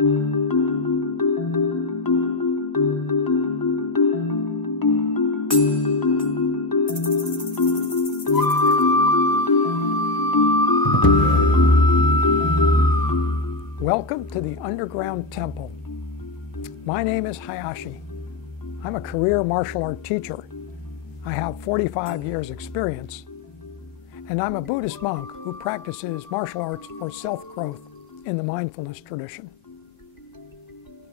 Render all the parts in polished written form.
Welcome to the Underground Temple. My name is Hayashi. I'm a career martial art teacher. I have 45 years experience, and I'm a Buddhist monk who practices martial arts for self-growth in the mindfulness tradition.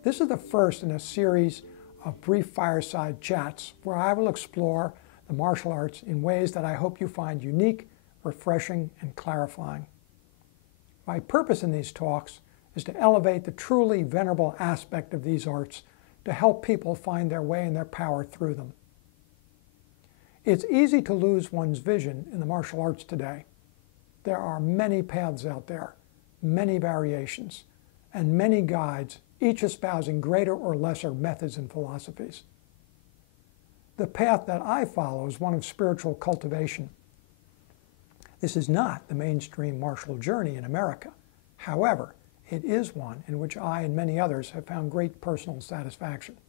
This is the first in a series of brief fireside chats where I will explore the martial arts in ways that I hope you find unique, refreshing, and clarifying. My purpose in these talks is to elevate the truly venerable aspect of these arts to help people find their way and their power through them. It's easy to lose one's vision in the martial arts today. There are many paths out there, many variations, and many guides, each espousing greater or lesser methods and philosophies. The path that I follow is one of spiritual cultivation. This is not the mainstream martial journey in America. However, it is one in which I and many others have found great personal satisfaction.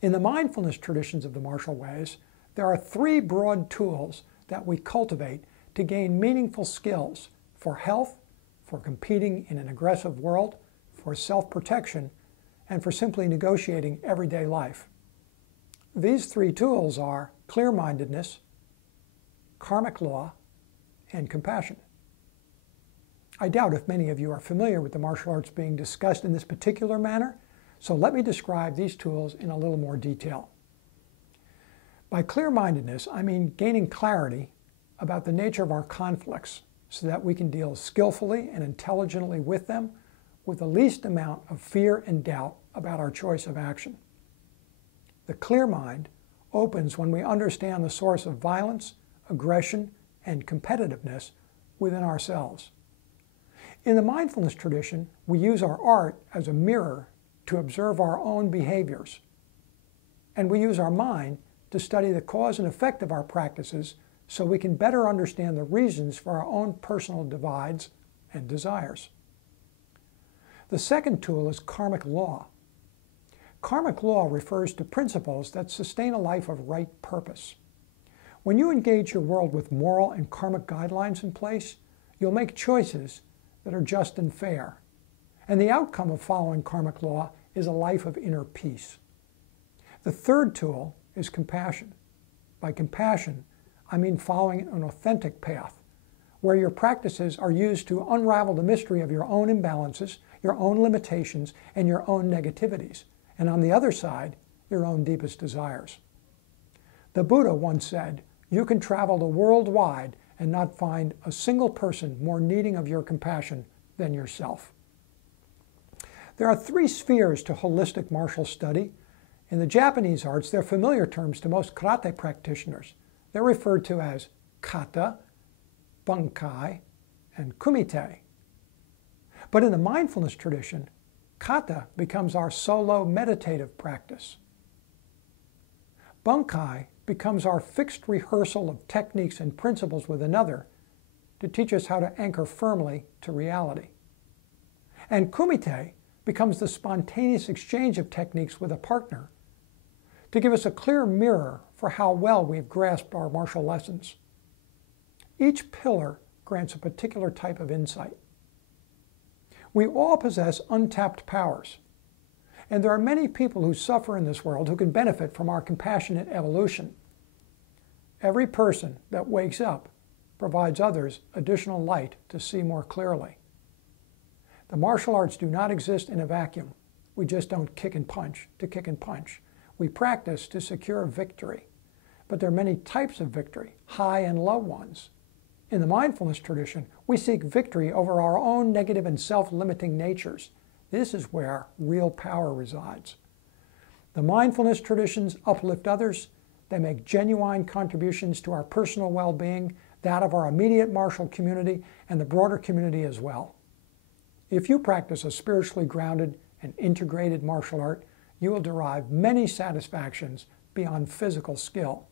In the mindfulness traditions of the martial ways, there are three broad tools that we cultivate to gain meaningful skills for health, for competing in an aggressive world, for self-protection, and for simply negotiating everyday life. These three tools are clear-mindedness, karmic law, and compassion. I doubt if many of you are familiar with the martial arts being discussed in this particular manner, so let me describe these tools in a little more detail. By clear-mindedness, I mean gaining clarity about the nature of our conflicts so that we can deal skillfully and intelligently with them with the least amount of fear and doubt about our choice of action. The clear mind opens when we understand the source of violence, aggression, and competitiveness within ourselves. In the mindfulness tradition, we use our art as a mirror to observe our own behaviors. And we use our mind to study the cause and effect of our practices so we can better understand the reasons for our own personal divides and desires. The second tool is karmic law. Karmic law refers to principles that sustain a life of right purpose. When you engage your world with moral and karmic guidelines in place, you'll make choices that are just and fair. And the outcome of following karmic law is a life of inner peace. The third tool is compassion. By compassion, I mean following an authentic path, where your practices are used to unravel the mystery of your own imbalances, your own limitations, and your own negativities, and on the other side, your own deepest desires. The Buddha once said, "You can travel the world wide and not find a single person more needing of your compassion than yourself." There are three spheres to holistic martial study. In the Japanese arts, they're familiar terms to most karate practitioners. They're referred to as kata, bunkai, and kumite. But in the mindfulness tradition, kata becomes our solo meditative practice. Bunkai becomes our fixed rehearsal of techniques and principles with another to teach us how to anchor firmly to reality. And kumite becomes the spontaneous exchange of techniques with a partner to give us a clear mirror for how well we've grasped our martial lessons. Each pillar grants a particular type of insight. We all possess untapped powers, and there are many people who suffer in this world who can benefit from our compassionate evolution. Every person that wakes up provides others additional light to see more clearly. The martial arts do not exist in a vacuum. We just don't kick and punch to kick and punch. We practice to secure victory. But there are many types of victory, high and low ones. In the mindfulness tradition, we seek victory over our own negative and self-limiting natures. This is where real power resides. The mindfulness traditions uplift others. They make genuine contributions to our personal well-being, that of our immediate martial community, and the broader community as well. If you practice a spiritually grounded and integrated martial art, you will derive many satisfactions beyond physical skill.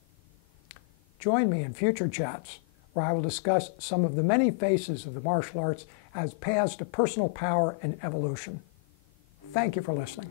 Join me in future chats where I will discuss some of the many faces of the martial arts as paths to personal power and evolution. Thank you for listening.